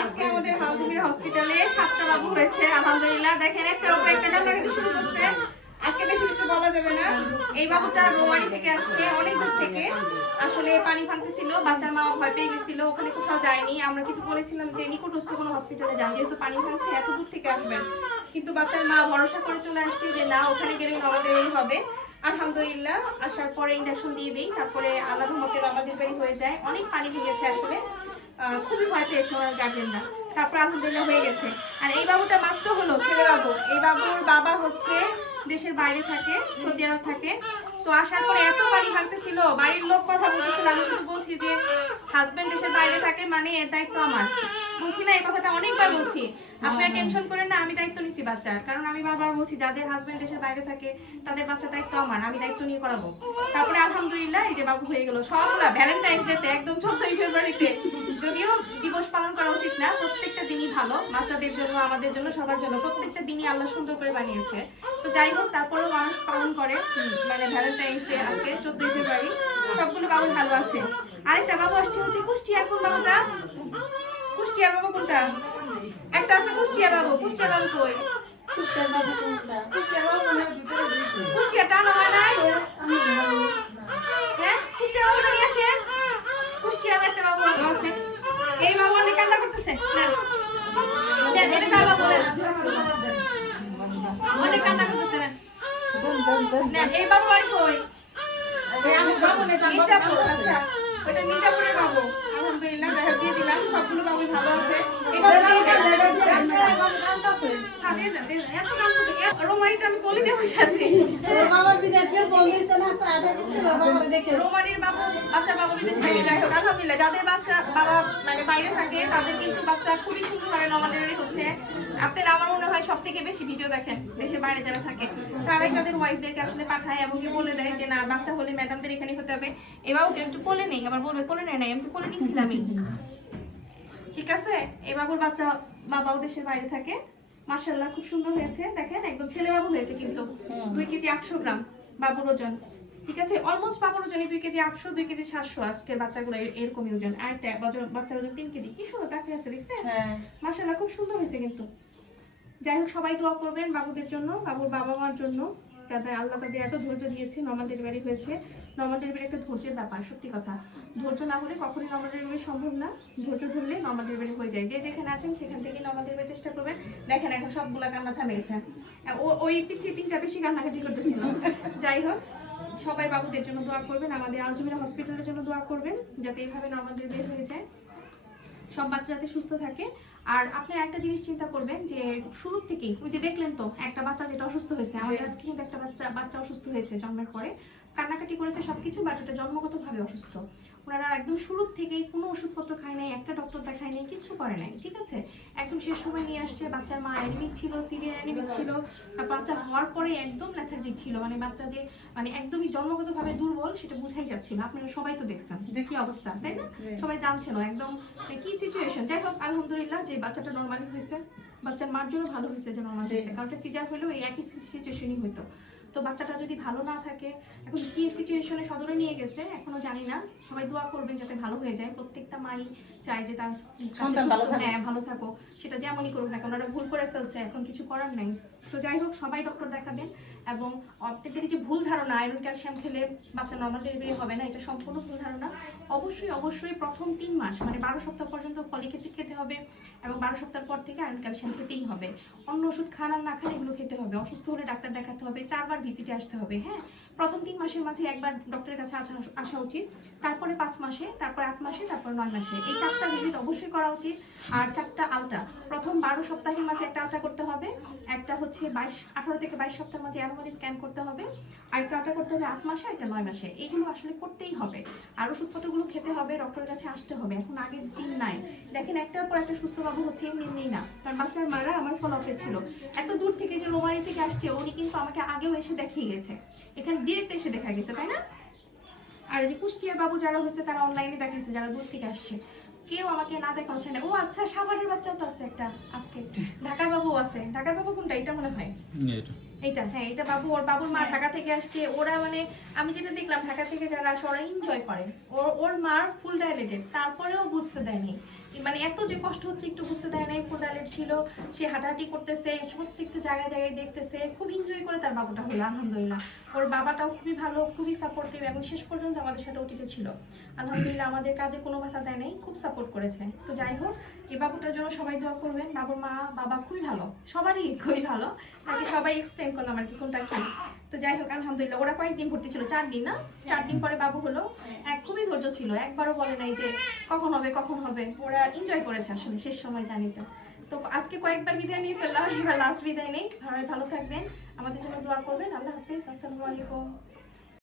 আজকে আমাদের হাউজুমির হসপিটালে 7টা বাবু হয়েছে আলহামদুলিল্লাহ। দেখেন একটার উপর একটা কান্নাকাটি শুরু করছে। আজকে বেশি বেশি বলা যাবে না। এই বাবুটা রোমানি থেকে আসছে, অনেক দূর থেকে। আসলে পানি ভাঙতেছিল, বাচ্চার মা ভয় পেয়ে গেছিল, ওখানে কোথাও যায়নি। আমরা কিন্তু বলেছিলাম যে নিকটস্থ কোনো হসপিটালে যান, যেহেতু পানি ভাঙছে এত দূর থেকে আসবেন। কিন্তু বাচ্চার মা ভরসা করে চলে আসছে যে না, ওখানে গেলে নর্মাল হবে। আলহামদুলিল্লাহ আসার পরে ইনজেকশন দিয়ে দিই, তারপরে আল্লাহর রহমতে নর্মাল ডেলিভারি হয়ে যায়। অনেক পানি ভেঙেছে আসলে, খুবই ভয় পেয়েছে ওনার গার্জেনরা। তারপর আলহামদুলিল্লাহ হয়ে গেছে। আর এই বাবুটা মাত্র হলো ছেলে বাবু। এই বাবুর বাবা হচ্ছে দেশের বাইরে থাকে, সৌদি আরব থাকে। তো আসার পরে এত পানি ভাঙতেছিল, বাড়ির লোক কথা বলতেছিল, আমি শুধু বলছি যে হাজবেন্ড দেশের বাইরে থাকে মানে এর দায়িত্ব আমার। বলছি না এই কথাটা অনেকবার বলছি, আপনারা টেনশন করেন না, আমি দায়িত্ব নিছি বাচ্চার। কারণ আমি বারবার বলছি যাদের হাজবেন্ড দেশের বাইরে থাকে তাদের বাচ্চার দায়িত্ব আমার, আমি দায়িত্ব নিয়ে করাবো। তারপরে আলহামদুলিল্লাহ এই যে বাবু হয়ে গেল। সবগুলা ভ্যালেন্টাইন্স ডেতে একদম 14 ফেব্রুয়ারিতে, যদিও দিবস পালন করা উচিত না, প্রত্যেকটা দিনই ভালো বাচ্চাদের জন্য, আমাদের জন্য, সবার জন্য। প্রত্যেকটা দিনই আল্লাহ সুন্দর করে বানিয়েছে। তো যাই হোক, তারপরেও মানুষ পালন করে মানে ভ্যালেন্টাইন্স ডে আজকে 14 ফেব্রুয়ারি। সবগুলো বাবু ভালো আছে। আরেকটা বাবু আসছে হচ্ছে কুষ্টিয়ার। কোন বাবুটা? কুষ্টিয়ার বাবু কোনটা? একটা আছে কুষ্টিয়ার বাবু। কুষ্টিয়ার বাবু কই? কুষ্টিয়ার বাবু কোনটা? কুষ্টিয়ার বাবু মনে হয় ভিতরে রয়েছে। কুষ্টিয়ার টানো হয় নাই? হ্যাঁ, কুষ্টিয়ার বাবুটা নিয়ে আসেন। কুষ্টিয়ার একটা বাবু আছে। এই বাবু অনেক কান্না করতেছে। না এটা কার বাবু? অনেক কান্না করতেছে না। এই বাবু বাড়ি কই? আমি যাবো না, মির্জাপুর। আচ্ছা, ওটা মির্জাপুরের বাবু। আলহামদুলিল্লাহ দেখা দিয়ে দিলাম, সবগুলো বাবু ভালো আছে। এবার রোমানিটা আমি বলে দিয়ে বসে আছি। রোমানির বাবু বাচ্চা বাবু বিদেশ থাকে। যাই হোক আলহামদুলিল্লাহ, যাদের বাচ্চা বাবা মানে বাইরে থাকে তাদের কিন্তু বাচ্চা খুবই সুন্দরভাবে নর্মাল ডেলিভারি হচ্ছে। আপনারা আমার মনে হয় সব থেকে বেশি ভিডিও দেখেন দেশের বাইরে যারা থাকে, তারাই তাদের ওয়াইফদেরকে আসলে পাঠায় এবং কি বলে দেয় যে না বাচ্চা হলে ম্যাডামদের এখানে হতে হবে। এবার ওকে একটু কোলে নেই, আবার বলবে কোলে নেই নাই, আমি তো কোলে নিয়েছিলামই। ঠিক আছে, এই বাবুর বাচ্চা বাবাও দেশের বাইরে থাকে। মাশাআল্লাহ খুব সুন্দর হয়েছে। দেখেন একদম ছেলে বাবু হয়েছে কিন্তু 2 কেজি 800 গ্রাম বাবুর ওজন। ঠিক আছে, অলমোস্ট বাবুর ওজনই 2 কেজি 800, 2 কেজি 700 আজকের বাচ্চাগুলো এরকমই ওজন। আর বাচ্চার ওজন 3 কেজি। কি সুন্দর তাকে আছে, দেখছেন? মাশাআল্লাহ খুব সুন্দর হয়েছে কিন্তু। যাই হোক সবাই দোয়া করবেন বাবুদের জন্য, বাবুর বাবা মার জন্য, যাদের আল্লাহ তাদের এত ধৈর্য দিয়েছে। নর্মাল ডেলিভারি হয়েছে। নর্মাল ডেলিভারি একটা ধৈর্যের ব্যাপার, সত্যি কথা। ধৈর্য না হলে কখনোই নর্মাল ডেলিভারি সম্ভব না। ধৈর্য ধরলে নর্মাল ডেলিভারি হয়ে যায়। যে যেখানে আছেন সেখান থেকে নর্মাল ডেলিভারি চেষ্টা করবেন। দেখেন এখন সবগুলা কান্না থামে গেছে। ওই পিচ্চিটা বেশি কান্নাকাটি করতেছিল। যাই হোক সবাই বাবুদের জন্য দোয়া করবেন, আমাদের আলজমিরা হসপিটালের জন্য দোয়া করবেন, যাতে এইভাবে নর্মাল ডেলিভারি হয়ে যায়, সব বাচ্চা যাতে সুস্থ থাকে। আর আপনি একটা জিনিস চিন্তা করবেন যে শুরু থেকেই ওই যে দেখলেন তো একটা বাচ্চা যেটা অসুস্থ হয়েছে, আমাদের আজকে কিন্তু একটা বাচ্চা অসুস্থ হয়েছে জন্মের পরে, কান্নাকাটি করেছে সবকিছু, বাট এটা জন্মগতভাবে অসুস্থ। ওনারা একদম শুরু থেকেই কোনো ওষুধপত্র খায় নাই, একটা ডক্টর দেখায় নাই, কিছু করে নাই। ঠিক আছে, একদম শেষ সময় নিয়ে আসছে। বাচ্চার মা অ্যানিমিক ছিল, সিভিয়ার অ্যানিমিক ছিল। বাচ্চা হওয়ার পরে একদম লেথার্জিক ছিল, মানে বাচ্চা যে মানে একদমই জন্মগতভাবে দুর্বল সেটা বোঝাই যাচ্ছিল। আপনারা সবাই তো দেখছেন দেখি অবস্থা, তাই না? সবাই জানছিল একদম কি সিচুয়েশন। যাই হোক আলহামদুলিল্লাহ যে বাচ্চাটা নর্মালি হয়েছে, বাচ্চার মার জন্য ভালো হয়েছে যে নর্মাল হয়েছে, কারণ সিজার হলেও এই একই সিচুয়েশনই হতো। তো বাচ্চাটা যদি ভালো না থাকে, এখন কি সিচুয়েশনে সদরে নিয়ে গেছে এখনো জানি না। সবাই দোয়া করবেন যাতে ভালো হয়ে যায়। প্রত্যেকটা মাই চায় যে তার সন্তান ভালো থাকো, সেটা যেমনই করুক না কারণ ওরা ভুল করে ফেলছে, এখন কিছু করার নাই। তো যাই হোক সবাই ডক্টর দেখাবেন। এবং আপনাদের যে ভুল ধারণা আয়রন ক্যালসিয়াম খেলে বাচ্চা নর্মাল ডেলিভারি হবে না, এটা সম্পূর্ণ ভুল ধারণা। অবশ্যই প্রথম 3 মাস মানে 12 সপ্তাহ পর্যন্ত ফলিক অ্যাসিড খেতে হবে, এবং 12 সপ্তাহ পর থেকে আয়রন ক্যালসিয়াম খেতেই হবে। অন্য ওষুধ খান আর না খান এগুলো খেতে হবে। অসুস্থ হলে ডাক্তার দেখাতে হবে, 4 বার ভিজিটে আসতে হবে। হ্যাঁ, প্রথম 3 মাসের মাঝে একবার ডক্টরের কাছে আসা উচিত, তারপরে 5 মাসে, তারপর 8 মাসে, তারপর 9 মাসে। এই 4টা ভিজিট অবশ্যই করা উচিত। আর 4টা আলটা, প্রথম 12 সপ্তাহের মাঝে একটা আলটা করতে হবে, একটা হচ্ছে 18 থেকে 22 সপ্তাহের মাঝে অ্যানোমালি স্ক্যান করতে হবে, আর একটা আলটা করতে হবে 8 মাসে, একটা 9 মাসে। এইগুলো আসলে করতেই হবে। আর ওষুধপত্রগুলো খেতে হবে, ডক্টরের কাছে আসতে হবে। এখন আগের দিন নাই। দেখেন একটার পর একটা সুস্থ বাবু হচ্ছে এমনি না, কারণ বাচ্চার মারা আমার ফলোআপে ছিল। এত দূর থেকে যে রোমানি থেকে আসছে, উনি কিন্তু আমাকে আগেও এসে দেখিয়ে গেছে, এখানে ডিরেক্ট এসে দেখা গেছে, তাই না? আর এই যে কুষ্টিয়ার বাবু যারা হয়েছে তারা অনলাইনে দেখাচ্ছে, যারা দূর থেকে আসছে। কেউ আমাকে না দেখা হচ্ছে না। ও আচ্ছা, সাভারের বাচ্চাও তো আছে একটা আজকে। ঢাকার বাবু আছে। ঢাকার বাবু কোনটা? এটা মনে হয় এইটা। হ্যাঁ, এটা বাবু। ওর বাবুর মা ঢাকা থেকে আসছে। ওরা মানে আমি যেটা দেখলাম ঢাকা থেকে যারা আসে ওরা এনজয় করে। ওর মার ফুল ডাইলেটেড, তারপরেও বুঝতে দেয়নি মানে এত যে কষ্ট হচ্ছে একটু বুঝতে দেয় নাই, কোদালের ছিল, সে হাঁটাহাঁটি করতেছে, প্রত্যেকটা জায়গায় জায়গায় দেখতেছে, খুব এনজয় করে তার বাবুটা হলো আলহামদুলিল্লাহ। ওর বাবাটাও খুবই ভালো, খুবই সাপোর্টিভ এবং শেষ পর্যন্ত আমাদের সাথে ওটিতে ছিল আলহামদুলিল্লাহ, আমাদের কাজে কোনো বাধা দেয় নাই, খুব সাপোর্ট করেছে। তো যাই হোক, এই বাবুটার জন্য সবাই দোয়া করবেন। বাবুর মা বাবা খুবই ভালো, সবারই খুবই ভালো, তাকে সবাই এক্সপ্লেন করলাম আর কি কোনটা কি। তো যাই হোক আলহামদুলিল্লাহ, ওরা কয়েকদিন ভর্তি ছিল, 4 দিন না, 4 দিন পরে বাবু হলো। খুবই ধৈর্য ছিল, একবারও বলে নাই যে কখন হবে কখন হবে, ওরা এনজয় করেছে আসলে শেষ সময় জানিটা। তো আজকে কয়েকবার বিদায় নিয়ে ফেললাম, এবার লাস্ট বিদায় নেই। সবাই ভালো থাকবেন, আমাদের জন্য দোয়া করবেন। আল্লাহ হাফিজ, আসসালামু আলাইকুম।